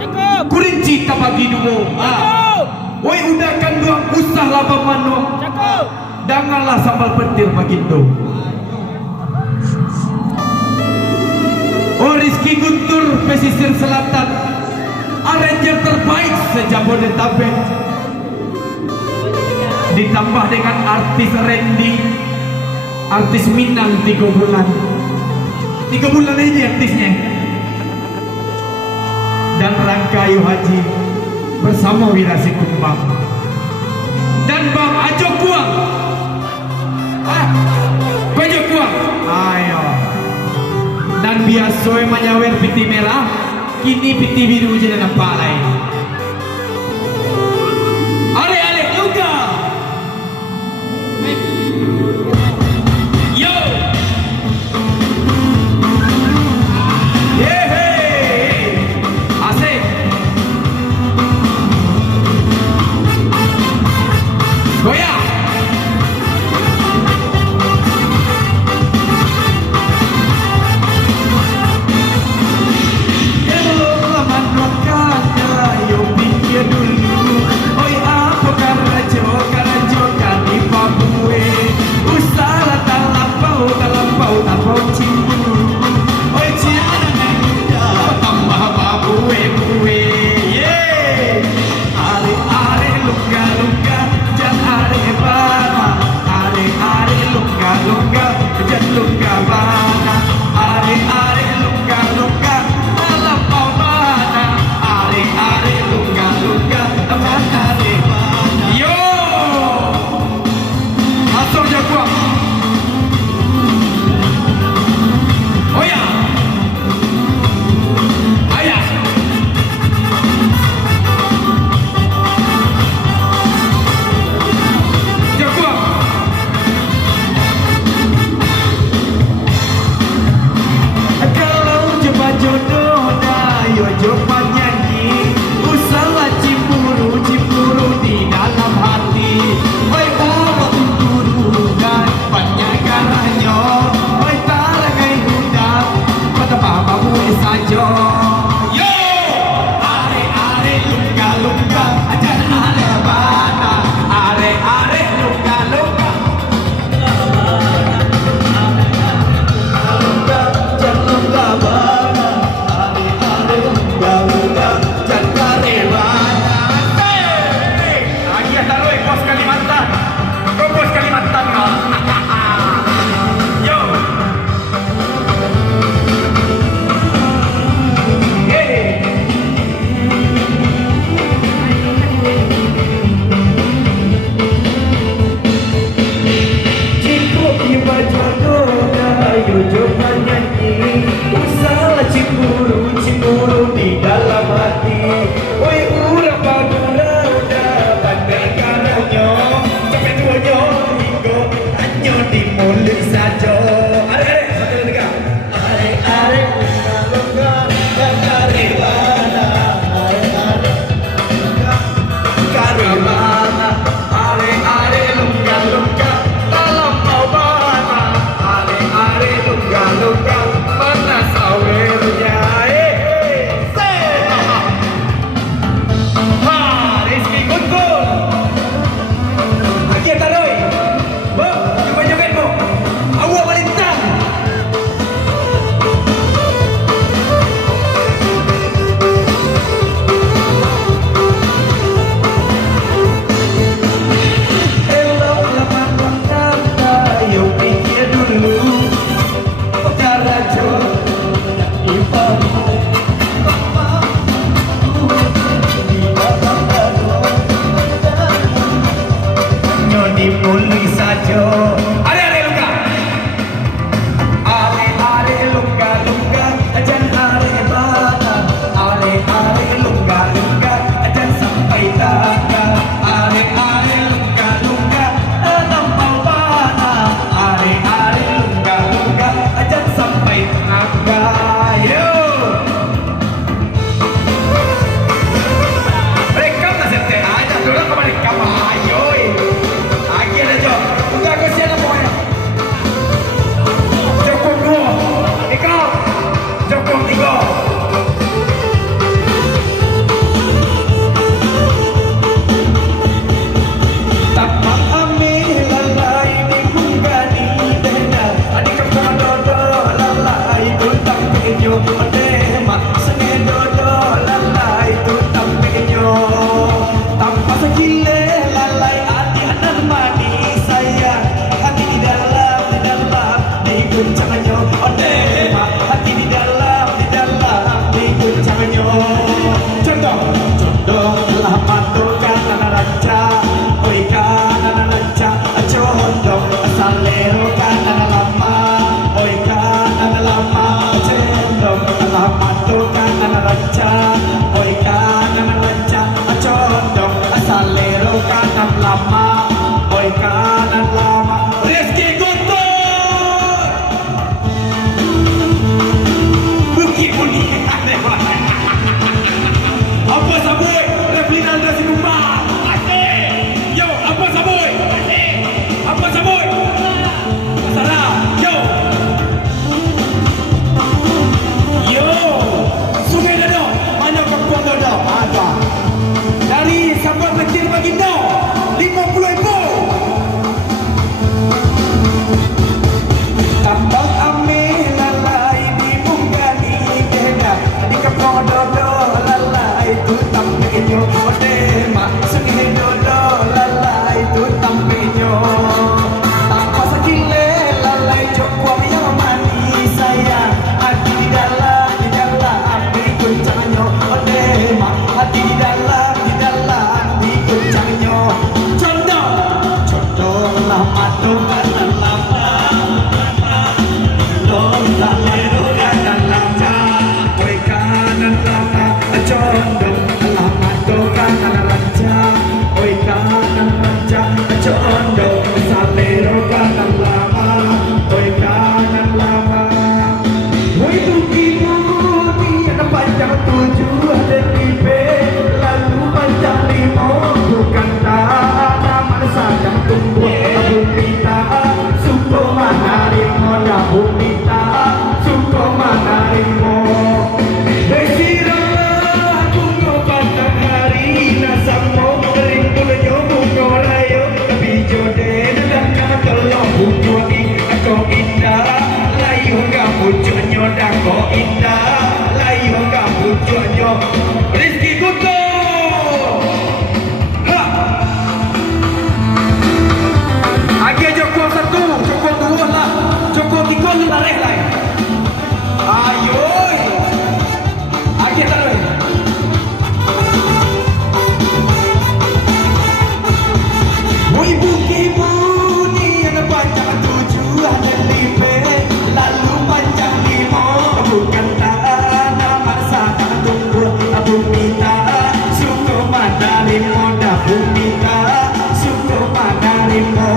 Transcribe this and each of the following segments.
Cakep. Kurinci tabagi dumo. Cakep. Woi udakan doang usah laba mano. Cakep. Danganlah sambal petir magindo. Oh Rizky Guntur pesisir selatan, arranger terbaik se-Jabodetabek. Ditambah dengan artis Randy, artis Minang 3 bulan. 3 bulan aja artisnya. Dan Rangkayu Haji bersama Wirasi Kumbang dan Bang Ajo Kuang. Ajo Kuang, ayo. Dan biasa menyawer piti merah, kini piti biru jadi nampak lain. Ale juga. Yo. Yeay. Asik. Goyang. condong alamat kanan rancang oi kanan rancang condong salero kanan lama oi kanan lama oi tukimu ni ada panjang 7 ada tipe lalu panjang 5 bukan tak saja tunggu bumita suko manarimo na bumita suko manarimo desira bungo batang hari nasamo ringkulnya bungo rayo bijo de dan kalau bungo aku indah layu kamu jonyo dako indah layu kamu jonyo Rizky Kuto Agi Joko 1, Joko 2 lah, Joko 3 ni tarik lah. Ayo, Agi tarik. Woi bukimu ni ada panjang 7 ada 5, lalu panjang 5 bukan tanah masa tunggu abu minta suku mana limo dah bumita suku mana limo.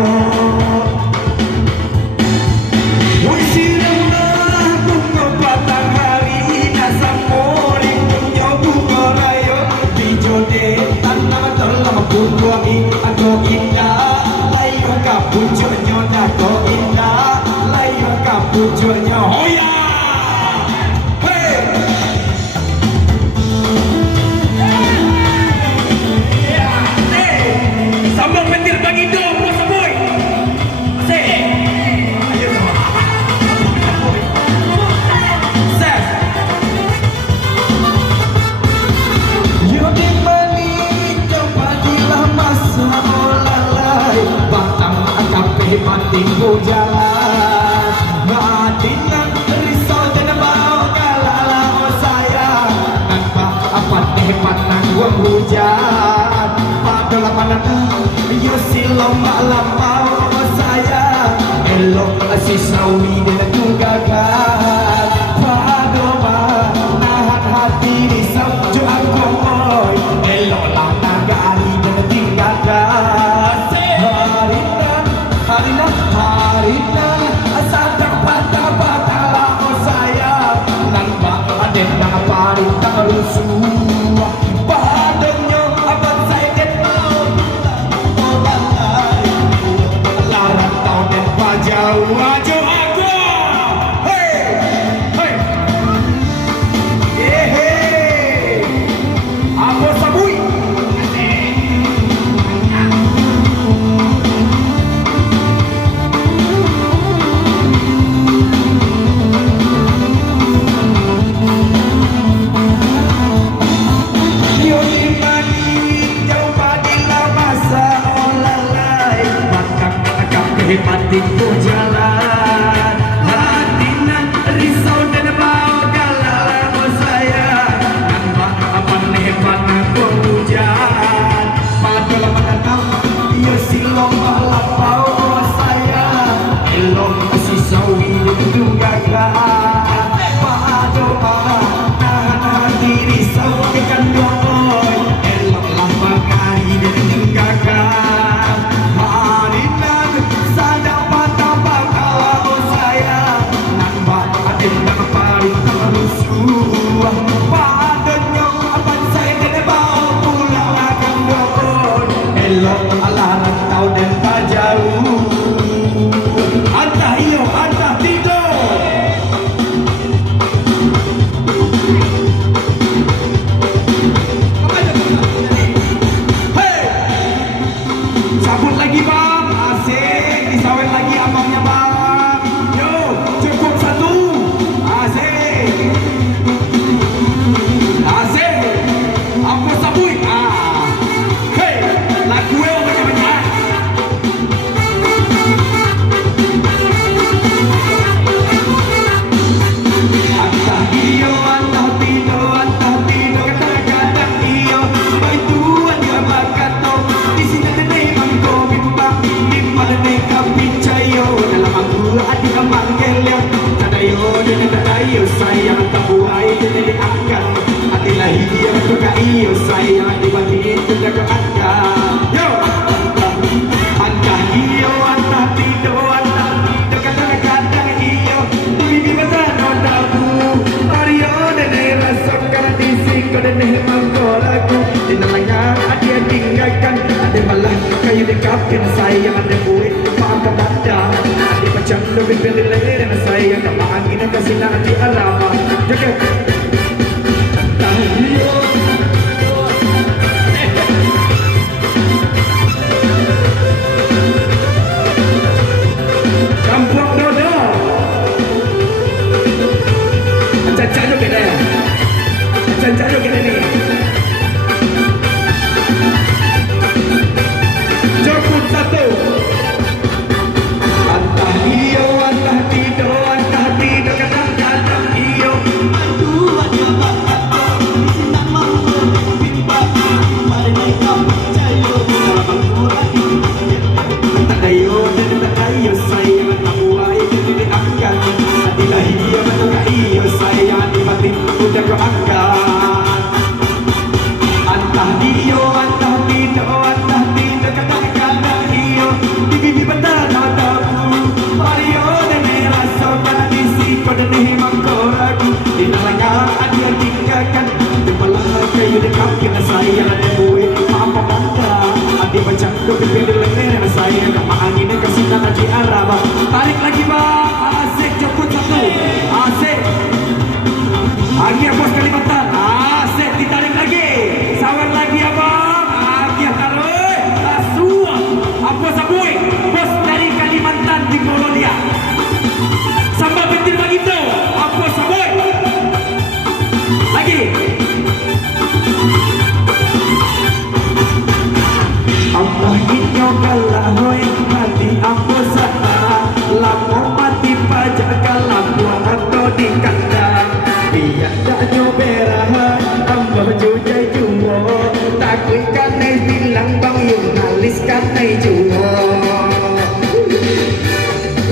Aku indah, layu kapujonyo aku indah, layu kapujonyo. Oh ya, hey, hey, sambal petir bagi dong, bos boy. Say, ayo, say, you di mana? Bating jalan Madinan risau dan bau kalala saya tanpa apa hebat nang hujan pada lapangan yo silom malam mau saya elok si sawi dan gagal pada nahan hati di sabju aku boy elok lah nagari dan tinggalkan Harina asal patah lah saya nampak aden nak paru tak rusuh padanya abang saya kenal larang tahun dan pajau ajo aku hey dan mangkolaku di namanya dia tinggalkan ada malah kayu dekapkan sayang ada buih apa benda ada macam lebih pilih dan sayang nama angin kasih nanti arama jaga tahu kampung dodo caca juga deh caca juga ni jemput satu antah iyo antah tidak kadang-kadang iyo aduh ada bakat senang mau berpimpak mari mereka percaya dalam Al-Quran tak kayo sayang tak buai jadi diangkat adilah iya betul kayo sayang dibatin udah kau angkat antah iyo antah tidak kadang-kadang iyo di bibi benar matamu Mario dan merasa di siko dan mangkolaku di namanya dia tinggalkan di malah kayu dekat kena sayang ada buih apa bangga adi macam kau pilih leher sayang nama angin kasih nana di arah tarik lagi bang asik jemput satu asik Agia bos Kalimantan asik ditarik lagi sawan lagi abang Agia taruh asua apa sabui bos dari Kalimantan di Polonia sambal pentil begitu apa sabui lagi Allah inyo kalah hoi mati apa salah lapo mati pajak kalah buang atau di kandang biar tak nyoberahan ambah jujai juwo takut kanai bilang bang jurnalis kanai juwo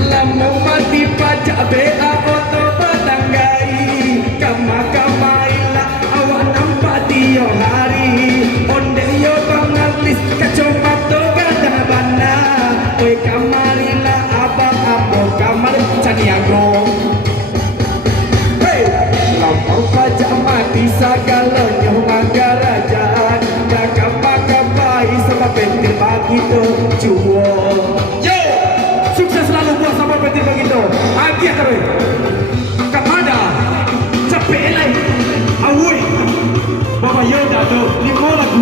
lapo mati pajak bea foto batanggai kama-kamailah awak nampak tiyo hari onde yo bangalis kacomato kada bana oi kamarilah abang ambo kamar caniago hey lampau pajak mati sagalanya manggarajan kakap-kapai sebab pentil begitu juwo yo sukses selalu buat sama pentil begitu agia terus kepada cepet lagi awui Baba Yoda tu 5 lagu